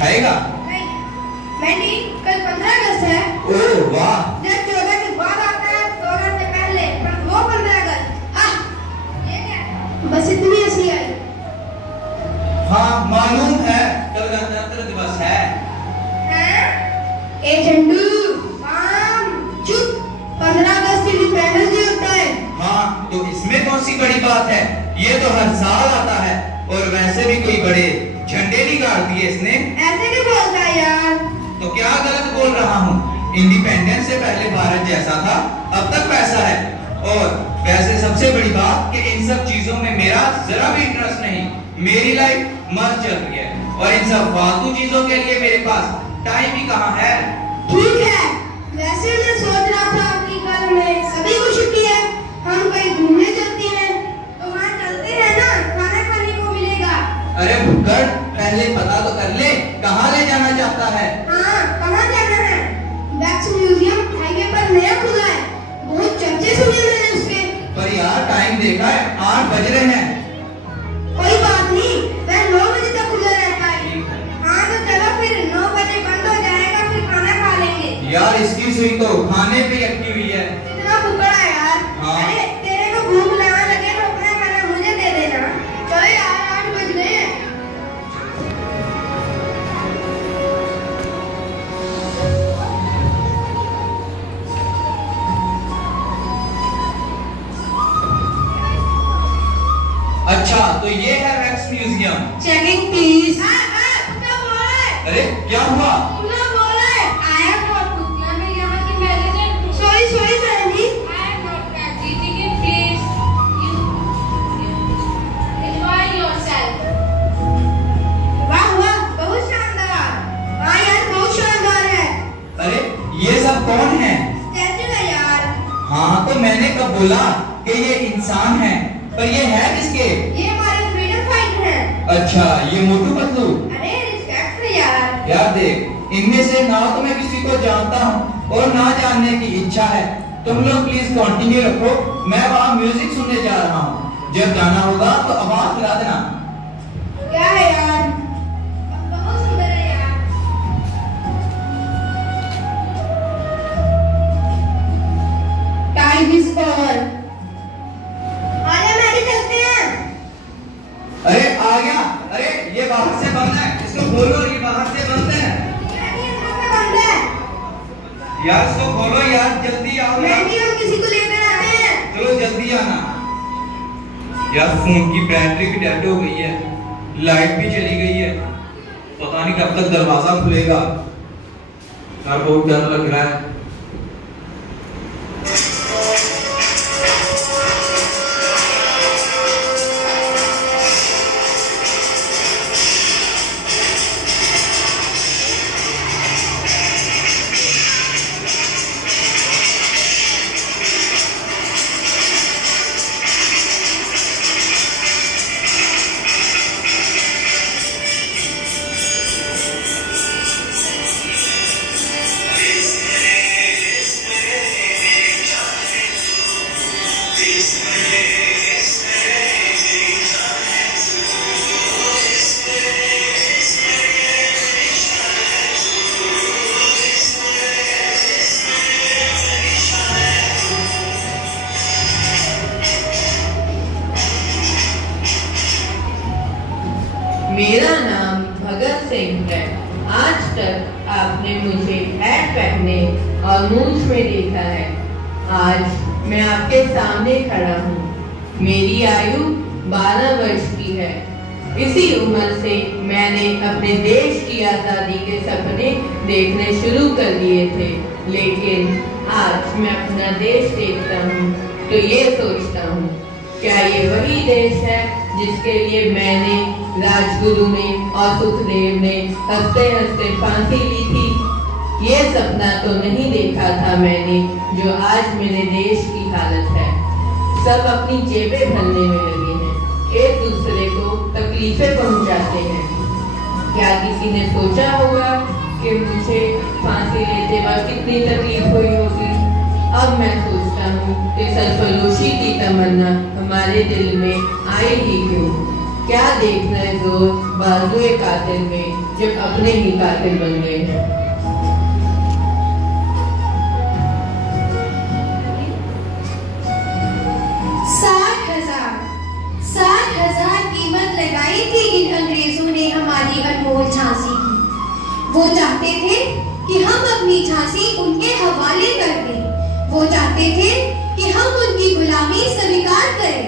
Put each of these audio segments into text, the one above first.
खाएगा? नहीं, मैंने कल 15 अगस्त है। ओह वाह। जब 14 के बाद आता है 16 से पहले, पर वो 15 अगस्त। ये क्या? बस इतनी हंसी आई। हाँ मालूम है, कल गणतंत्र दिवस है। ए झंडू, काम, चुप। 15 अगस्त इंडिपेंडेंस डे होता है। हाँ तो इसमें कौन सी बड़ी बात है? ये तो हर साल आता है, और वैसे भी कोई बड़े झंडे नहीं गाड़ दिए इसने। ऐसे नहीं बोलता यार। तो क्या गलत बोल रहा हूँ? इंडिपेंडेंस से पहले भारत जैसा था, अब तक वैसा है। और वैसे सबसे बड़ी बात कि इन सब चीजों में मेरा जरा भी इंटरेस्ट नहीं। मेरी लाइफ मस्त चल रही है, और इन सब फालतू चीजों के लिए मेरे पास टाइम ही कहाँ है। ठीक है, वैसे मैं सोच रहा था कि कल में सभी को छुट्टी है, हम कहीं घूमने चलते हैं। तो वहाँ चलते हैं ना, खाना खाने को मिलेगा। अरे भुक्कड़, पहले पता तो कर ले कहाँ ले जाना चाहता है। हाँ, कहाँ जाना है? वैक्स म्यूजियम हाईवे पर नया खुला है, बहुत चर्चे सुने मैंने उसके। पर यार टाइम देखा है, 8 बज रहे हैं। कोई बात नहीं, वह 9 बजे तक खुला रहता है। हाँ तो चलो फिर 9 बजे बंद हो जाएगा, फिर खाना खा लेंगे। यार इसकी सुई तो खाने पे अटकी हुई है। कितना फुकड़ा है यार। हाँ। अरे तेरे को भूख लगा लगे तो अपना खाना मुझे दे देना। चलो यार, 8 बज गए हैं। अच्छा तो ये है वैक्स म्यूजियम। Checking please. क्या बोल रहा है? अरे क्या हुआ? क्या बोल रहा है? I am not Putna, मैं यहाँ की मैनेजर हूँ। Sorry, madam ji. I am not Kathy, ठीक है, please. Enjoy yourself. वाह वाह, बहुत शानदार। हाँ यार, बहुत शानदार है। अरे ये सब कौन है? स्टैचू है यार। हाँ तो मैंने कब बोला कि ये इंसान है, पर ये है किसके? ये हमारे फ्रीडम फाइटर हैं। अच्छा ये मोटू पतलू। अरे रिस्पेक्ट से यार। यार देख, इनमें से ना तो मैं किसी को जानता हूँ और ना जानने की इच्छा है। तुम लोग प्लीज कंटिन्यू रखो, मैं वहाँ म्यूजिक सुनने जा रहा हूँ। जब जाना होगा तो आवाज लगा देना। क्या है यार? बहुत सुंदर है यार। Time is over. आजा मैरी, चलते हैं। अरे आ गया। अरे ये बाहर से बंद है, इसको खोलो, ये बाहर से बंद है। मैरी अंदर से बंद है। यार इसको खोलो यार, जल्दी आओ यार। मैरी, हम किसी को लेकर आते हैं। चलो जल्दी आना। यार फोन की बैटरी भी डेड हो गई है, लाइट भी चली गई है, पता नहीं कब तक दरवाजा खुलेगा। यार बहुत डर लग रहा है। मेरा नाम भगत सिंह है। आज तक आपने मुझे हैट पहने और मूंछ में देखा है। आज मैं आपके सामने खड़ा हूँ। मेरी आयु 12 वर्ष की है। इसी उम्र से मैंने अपने देश की आज़ादी के सपने देखने शुरू कर दिए थे, लेकिन आज मैं अपना देश देखता हूँ तो ये सोचता हूँ, क्या ये वही देश है जिसके लिए मैंने, राजगुरु ने और सुखदेव ने हंसते हंसते फांसी ली थी? ये सपना तो नहीं देखा था मैंने जो आज मेरे देश की हालत है। सब अपनी जेबें भरने में लगे हैं, एक दूसरे को तकलीफें पहुंचाते हैं। क्या किसी ने सोचा होगा कि मुझे फांसी लेते वक्त कितनी तकलीफ हुई होगी? अब मैं सोचता हूँ कि सरफरोशी की तमन्ना हमारे दिल में आई ही क्यों। क्या देख रहे दोस्त बाजुए कातिल में जब अपने ही कातिल बन गए हैं। 60,000 कीमत लगाई थी इन अंग्रेजों ने हमारी अनमोल झांसी की। वो चाहते थे कि हम अपनी झांसी उनके हवाले कर दें। वो चाहते थे कि हम उनकी गुलामी स्वीकार करें।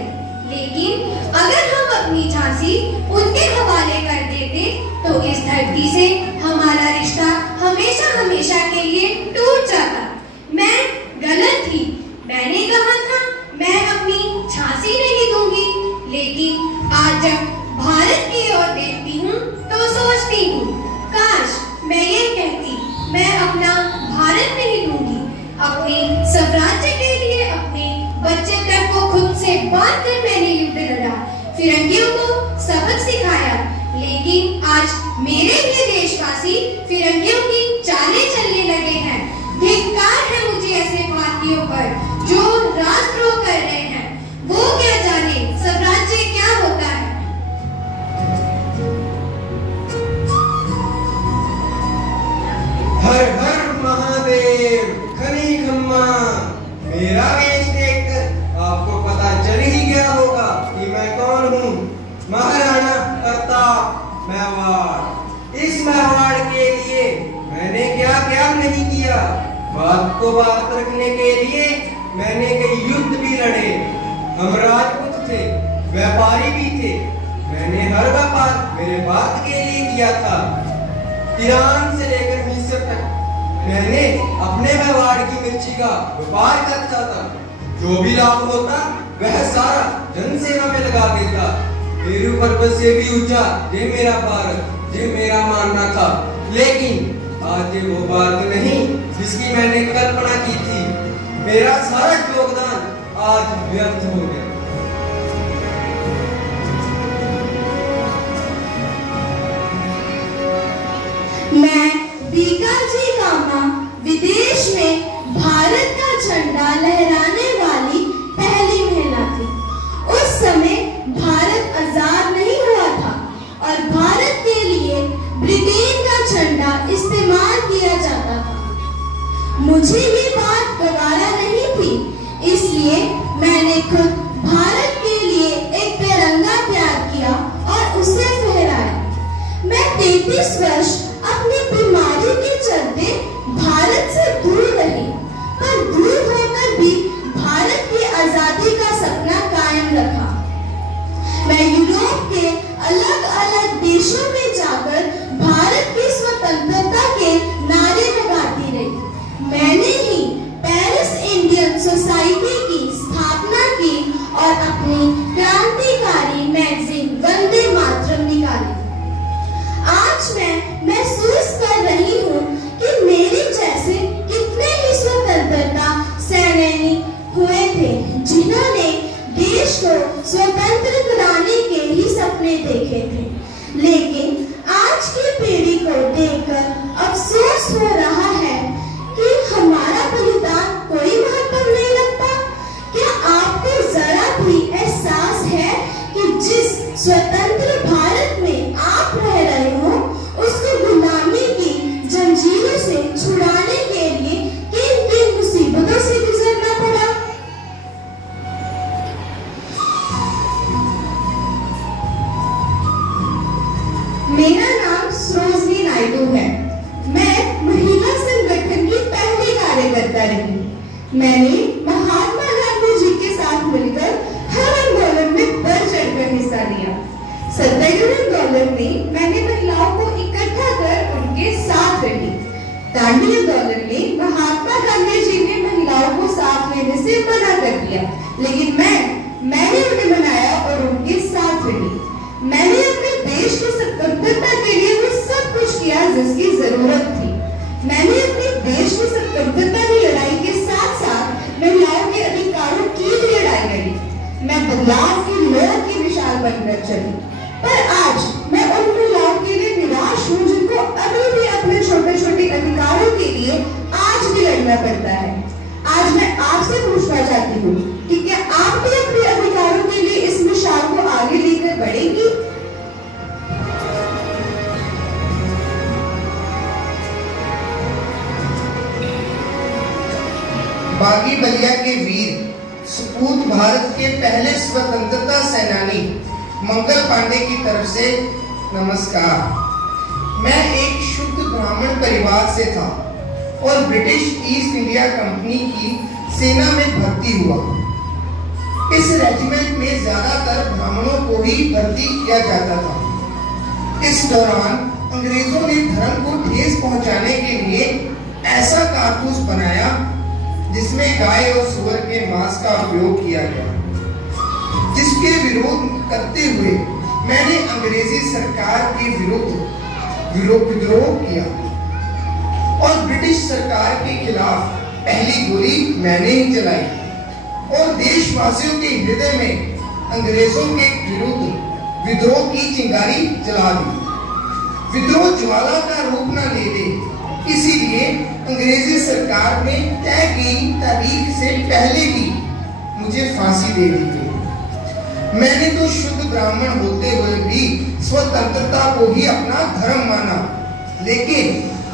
लेकिन अगर हम अपनी झांसी उनके हवाले कर देते तो इस धरती से हमारा रिश्ता हमेशा हमेशा के लिए टूट जाता। मैं गलत थी। मैंने कहा था मैं अपनी झांसी नहीं दूंगी। लेकिन आज जब भारत की ओर देखती हूँ तो सोचती हूँ काश मैं ये कहती मैं अपना भारत नहीं दूंगी। अपने स्वराज्य के लिए अपने बच्चे तक को खुद से बांध कर मैंने युद्ध लड़ा, फिरंगियों को सबक सिखाया। लेकिन आज मेरे ही देशवासी फिरंगियों की चालें चलने लगे हैं। धिक्कार है मुझे ऐसे भारतीयों पर जो राष्ट्रद्रोह कर रहे हैं। वो क्या जाने स्वराज्य क्या होता है। हर हर महादेव खनी खम्मा। मेरा वेश देखकर आपको पता चल ही गया होगा कि मैं कौन हूँ। महाराणा प्रताप मेवाड़। इस मेवाड़ के लिए मैंने क्या क्या नहीं किया। बात को बात रखने के लिए मैंने कई युद्ध भी लड़े। हम राजपूत थे, व्यापारी भी थे। मैंने हर व्यापार मेरे बात के लिए किया था। ईरान से लेकर मिस्र तक मैंने अपने मेवाड़ की मिर्ची का व्यापार करता था। जो भी लाभ होता वह सारा जनसेवा में लगा देता। मेरे पर्पज से भी ऊंचा ये मेरा भारत, ये मेरा मानना था। लेकिन आज ये वो बात नहीं जिसकी मैंने कल्पना की थी। मेरा सारा योगदान आज व्यर्थ हो गया। मैं बीकाजी कामा विदेश में भारत का झंडा लहराने वाली पहली महिला थी। उस समय भारत आजाद नहीं हुआ था और भारत के लिए ब्रिटेन का झंडा इस्तेमाल किया जाता था। मुझे ये बात गवारा नहीं थी, इसलिए मैंने खुद भारत के लिए एक तिरंगा तैयार किया और उसे फहराया। मैं 33 वर्ष अपनी बीमारी के चलते भारत से दूर रही, पर दूर होकर भी भारत की आजादी का सपना कायम रखा। मैं यूरोप के अलग अलग देशों में जाकर भारत की स्वतंत्रता के नारे लगाती रही। मैंने ही पेरिस इंडियन सोसाइटी की स्थापना की और अपनी क्रांतिकारी मैगजीन वंदे मातरम निकाली। आज मैं महसूस कर रही हूँ कि मेरे जैसे कितने ही स्वतंत्रता सेनानी हुए थे जिन्होंने देश को स्वतंत्र कराने के ही सपने देखे थे। लेकिन आज की पीढ़ी को देखकर अफसोस हो रहा है कि हमारा बलिदान कोई महत्व नहीं रखता। क्या आपको जरा भी एहसास है कि जिस स्वतंत्र भारत में आप रह रहे हो उसको गुलामी की जंजीरों से छुड़ाने के लिए किन किन मुसीबतों से गुजरना पड़ा। मेरा नाम सरोजनी नायडू है। मैं महिला संगठन की पहली कार्यकर्ता रही। मैंने महात्मा गांधी जी के साथ मिलकर हर आंदोलन में बढ़ चढ़कर हिस्सा लिया। सत्याग्रह आंदोलन में मैंने महिलाओं को इकट्ठा कर उनके साथ रही। दांडी आंदोलन में महात्मा गांधी जी ने महिलाओं को साथ लेने से मना कर दिया, लेकिन मैंने उन्हें मनाया और उनके साथ रही। मैंने अपने देश की स्वतंत्रता के लिए वो सब कुछ किया जिसकी जरूरत थी। मैंने अपने देश की स्वतंत्रता की लड़ाई के साथ साथ महिलाओं के अधिकारों की भी लड़ाई लड़ी। मैं बदलाव की लहर की मिसाल बनकर चली, पर आज मैं उन महिलाओं के लिए निराश हूँ जिनको अभी भी अपने छोटे छोटे अधिकारों के लिए आज भी लड़ना पड़ता है। आज मैं आपसे पूछना चाहती हूँ कि क्या आप भी अपने अधिकारों के लिए इस मिसाल को आगे लेकर बढ़ेंगे? बागी बलिया के वीर सपूत भारत के पहले स्वतंत्रता सेनानी मंगल पांडे की तरफ से नमस्कार। मैं एक शुद्ध ब्राह्मण परिवार से था और ब्रिटिश ईस्ट इंडिया कंपनी की सेना में भर्ती हुआ। इस रेजिमेंट में ज्यादातर ब्राह्मणों को ही भर्ती किया जाता था। इस दौरान अंग्रेजों ने धर्म को ठेस पहुंचाने के लिए ऐसा कारतूस बनाया जिसमें गाय और सुअर के मांस का उपयोग किया गया, जिसके विरोध करते हुए मैंने अंग्रेजी सरकार के विरुद्ध विद्रोह किया और ब्रिटिश सरकार के खिलाफ पहली गोली मैंने ही चलाई और देशवासियों के हृदय में अंग्रेजों के विरुद्ध विद्रोह की चिंगारी जला दी। विद्रोह ज्वाला का रूप न ले ले, इसीलिए अंग्रेजी सरकार ने तय की तारीख से पहले ही मुझे फांसी दे दी थी। मैंने तो शुद्ध ब्राह्मण होते हुए भी स्वतंत्रता को ही अपना धर्म माना, लेकिन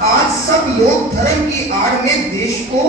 आज सब लोग धर्म की आड़ में देश को